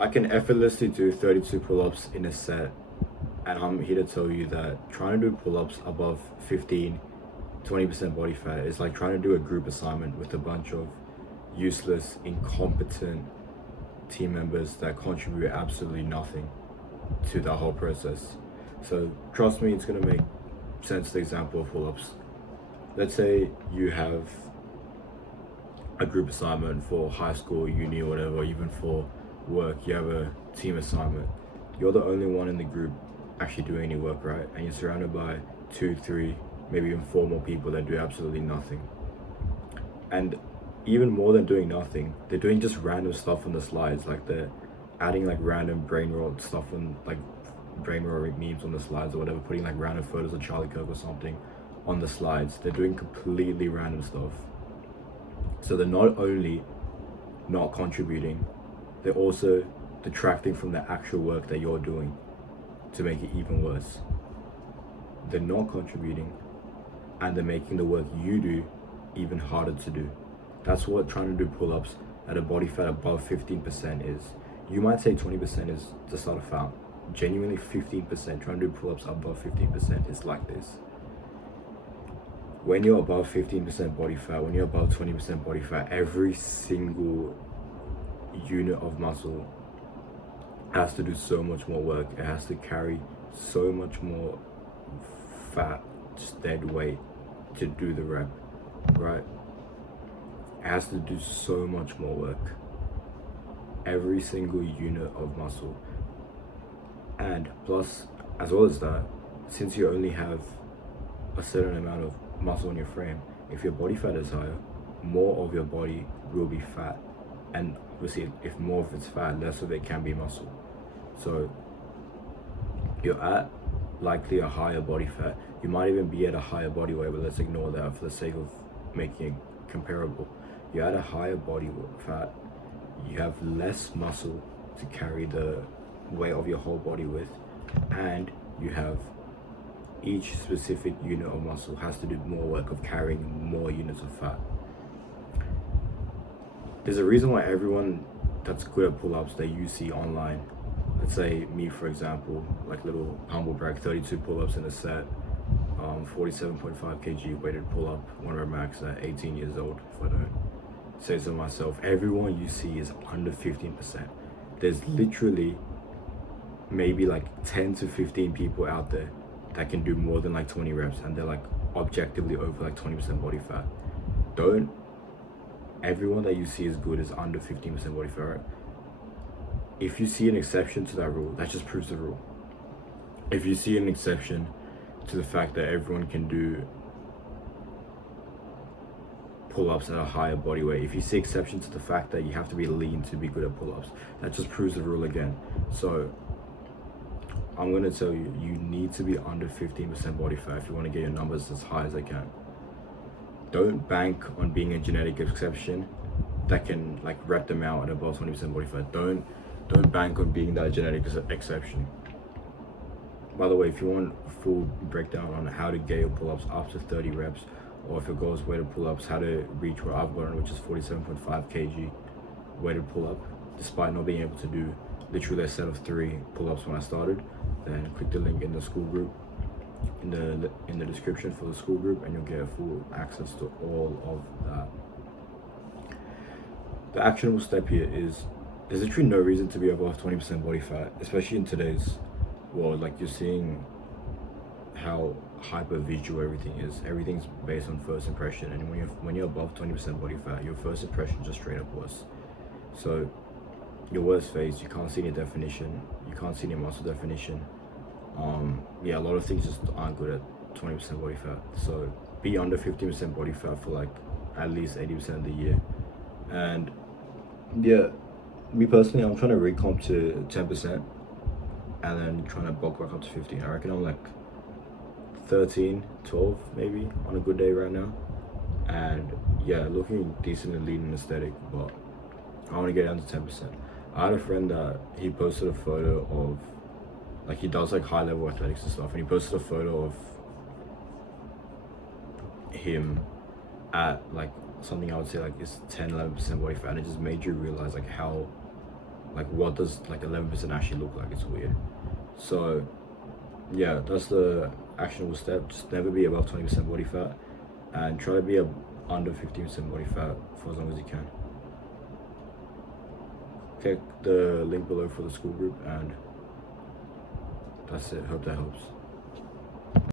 I can effortlessly do 32 pull-ups in a set, and I'm here to tell you that trying to do pull-ups above 15, 20% body fat is like trying to do a group assignment with a bunch of useless, incompetent team members that contribute absolutely nothing to the whole process. So trust me, it's gonna make sense. The example of pull-ups. Let's say you have a group assignment for high school, uni, or whatever, even for work, you have a team assignment. You're the only one in the group actually doing any work, right? And you're surrounded by 2, 3, maybe even 4 more people that do absolutely nothing. And even more than doing nothing, they're doing just random stuff on the slides. Like they're adding like random brain roll stuff on, like brain roll memes on the slides or whatever, putting like random photos of Charlie Kirk or something on the slides. They're doing completely random stuff. So they're not only not contributing, they're also detracting from the actual work that you're doing to make it even worse. They're not contributing, and they're making the work you do even harder to do. That's what trying to do pull-ups at a body fat above 15% is. You might say 20% is the start of fat. Genuinely 15%, trying to do pull-ups above 15% is like this. When you're above 15% body fat, when you're above 20% body fat, every single unit of muscle has to do so much more work. It has to carry so much more fat, just dead weight to do the rep, right? It has to do so much more work. Every single unit of muscle. And plus, as well as that, since you only have a certain amount of muscle in your frame, if your body fat is higher, more of your body will be fat. And obviously, if more of it's fat, less of it can be muscle. So you're at likely a higher body fat. You might even be at a higher body weight, but let's ignore that for the sake of making it comparable. You're at a higher body fat. You have less muscle to carry the weight of your whole body with, and you have each specific unit of muscle has to do more work of carrying more units of fat. There's a reason why everyone that's good at pull-ups that you see online, let's say me for example, like little humble brag, 32 pull-ups in a set, 47.5 kg weighted pull-up, 1 rep max at 18 years old, if I don't say so myself. Everyone you see is under 15%. There's literally maybe like 10 to 15 people out there that can do more than like 20 reps, and they're like objectively over like 20% body fat. Everyone that you see is good is under 15% body fat, right? If you see an exception to that rule, that just proves the rule. If you see an exception to the fact that everyone can do pull-ups at a higher body weight, if you see exception to the fact that you have to be lean to be good at pull-ups, that just proves the rule again. So I'm going to tell you, you need to be under 15% body fat if you want to get your numbers as high as they can. Don't bank on being a genetic exception that can like rep them out at above 20% body fat. Don't bank on being that genetic exception. By the way, if you want a full breakdown on how to get your pull-ups up to 30 reps, or if your goal is weighted pull-ups, how to reach where I've gotten, which is 47.5 kg weighted pull-up, despite not being able to do literally a set of 3 pull-ups when I started, then click the link in the school group, in the description for the school group, and you'll get full access to all of that. The actionable step here is there's literally no reason to be above 20% body fat, especially in today's world. Like, you're seeing how hyper visual everything is. Everything's based on first impression, and when you're above 20% body fat, your first impression is just straight up worse. So your worst phase, you can't see any definition, you can't see any muscle definition. Yeah, a lot of things just aren't good at 20% body fat. So be under 15% body fat for like at least 80% of the year. And yeah, me personally, I'm trying to recomp to 10% and then trying to bulk back up to 15. I reckon I'm like 13, 12 maybe on a good day right now. And yeah, looking decently lean and aesthetic, but I want to get down to 10%. I had a friend that he posted a photo of, like, he does like high level athletics and stuff, and he posted a photo of him at like something I would say like is 10-11% body fat, and it just made you realize like how like what does like 11% actually look like. It's weird. So yeah, that's the actionable step. Just never be above 20% body fat, and try to be under 15% body fat for as long as you can. Click the link below for the school group, and that's it. Hope that helps.